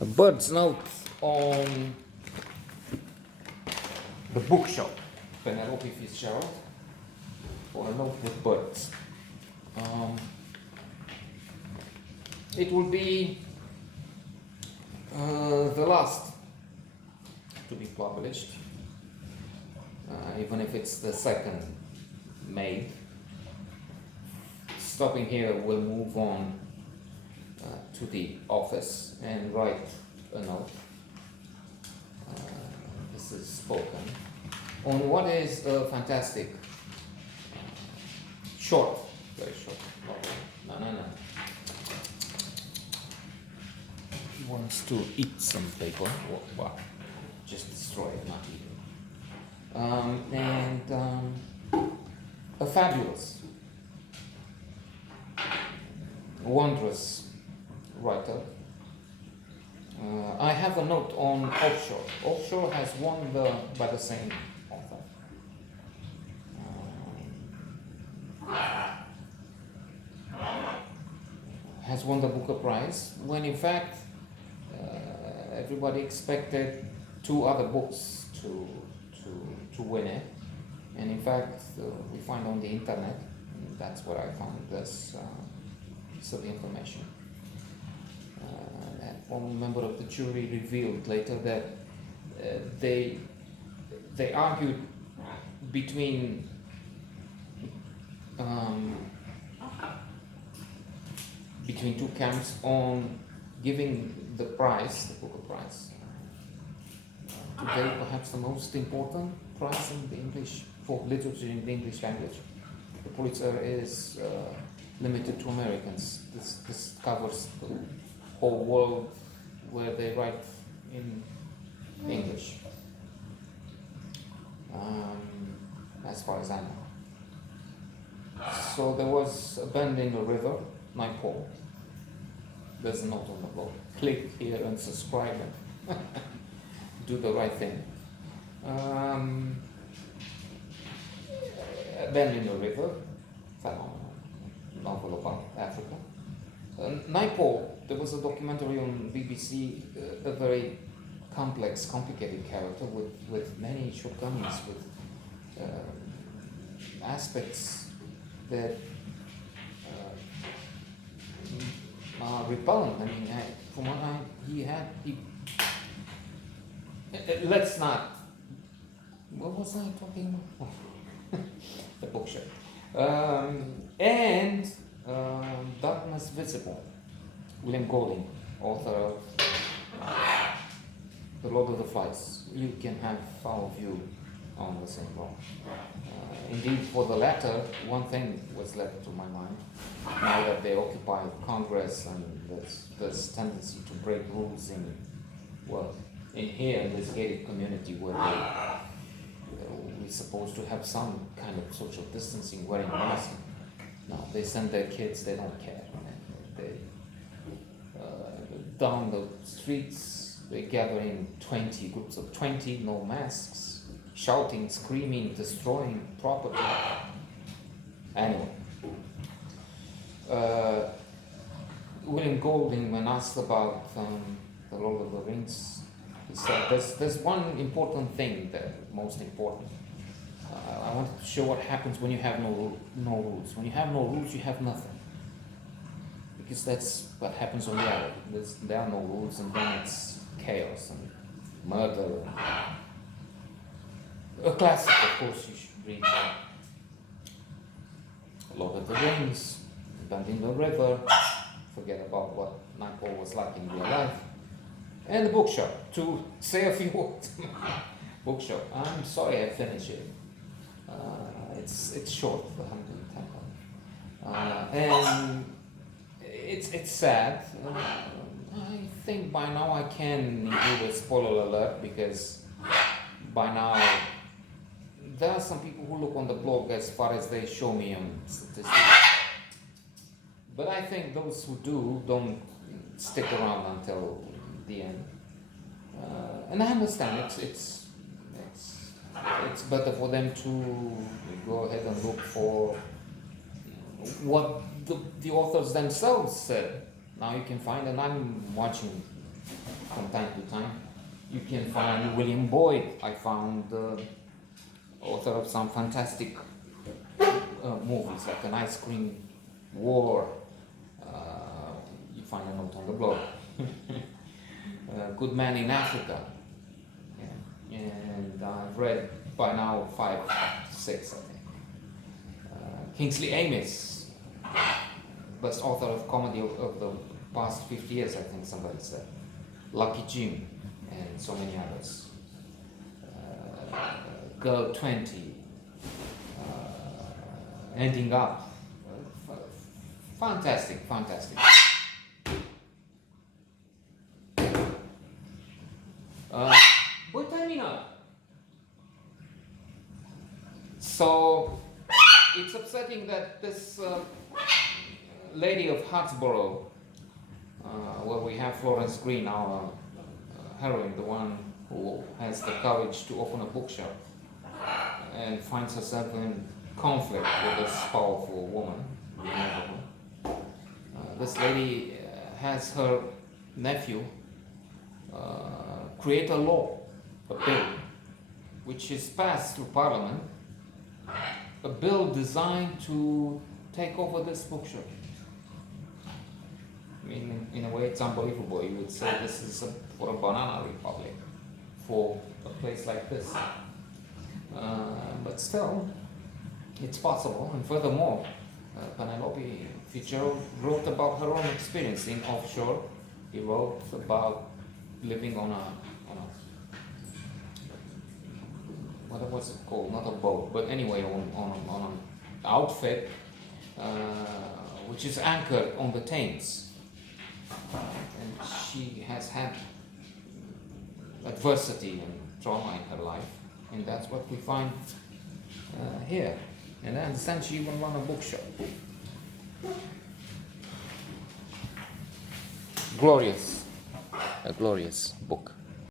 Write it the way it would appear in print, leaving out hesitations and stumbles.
A bird's note on the bookshop, Penelope Fitzgerald, for a note with birds. It will be the last to be published, even if it's the second made. Stopping here, we'll move on to the office and write a note. This is spoken on what is a fantastic, short, very short novel. No. He wants to eat some paper. Well, just destroy it, not eat it. A fabulous, wondrous writer. I have a note on Offshore. Offshore has won by the same author. Has won the Booker Prize, when in fact everybody expected two other books to win it. And in fact, we find on the internet, and that's where I found this piece of information. One member of the jury revealed later that they argued between two camps on giving the prize, the Booker Prize, today perhaps the most important prize in the English for literature in the English language. The Pulitzer is limited to Americans. This covers the whole world where they write in English, as far as I know. So there was a bend in the river, Nightfall. There's a note on the blog. Click here and subscribe and do the right thing. A bend in the river, novel about Africa. Nightfall, there was a documentary on BBC, a very complex, complicated character with many shortcomings, with aspects that are repellent. I mean, from what let's not. What was I talking about? The Bookshop. Darkness Visible. William Golding, author of The Lord of the Flies. You can have our view on the same role. Indeed, for the latter, one thing was left to my mind. Now that they occupy Congress and there's tendency to break rules in here in this gated community where we're supposed to have some kind of social distancing, wearing masks. No, they send their kids, they don't care. They down the streets, they gather in 20 groups of 20, no masks, shouting, screaming, destroying property. Anyway, William Golding, when asked about the Lord of the Rings, he said there's one important thing, the most important. I wanted to show what happens when you have no rules. When you have no rules, you have nothing. Because that's what happens on the island. There are no rules, and then it's chaos and murder. A classic, of course, you should read. Lord of the Rings, Bend in the River. Forget about what Nightfall was like in real life. And the Bookshop, to say a few words. Bookshop. I'm sorry I finished it. It's short, 110. And it's sad. I think by now I can include a spoiler alert, because by now there are some people who look on the blog as far as they show me on statistics. But I think those who do don't stick around until the end. And I understand it's better for them to go ahead and look for what the authors themselves said. Now you can find, and I'm watching from time to time. You can find William Boyd. I found the author of some fantastic movies like An Ice Cream War. You find a note on the blog. Good Man in Africa. Yeah. And I've read by now 5, 6, I think. Kingsley Amis, best author of comedy of the past 50 years, I think somebody said. Lucky Jim, and so many others. Girl 20, Ending Up. Fantastic. Poi termina. So it's upsetting that this lady of Hartsboro, where we have Florence Green, our heroine, the one who has the courage to open a bookshop and finds herself in conflict with this powerful woman. This lady has her nephew create a law, a bill, which is passed through Parliament, a bill designed to take over this bookshop. I mean, in a way, it's unbelievable. You would say this is for a banana republic, for a place like this. But still, it's possible. And furthermore, Penelope Fitzgerald wrote about her own experience in offshore. He wrote about living on a what was it called? Not a boat, but anyway, on an outfit which is anchored on the Thames. And she has had adversity and trauma in her life, and that's what we find here. And I understand she even run a bookshop. A glorious book.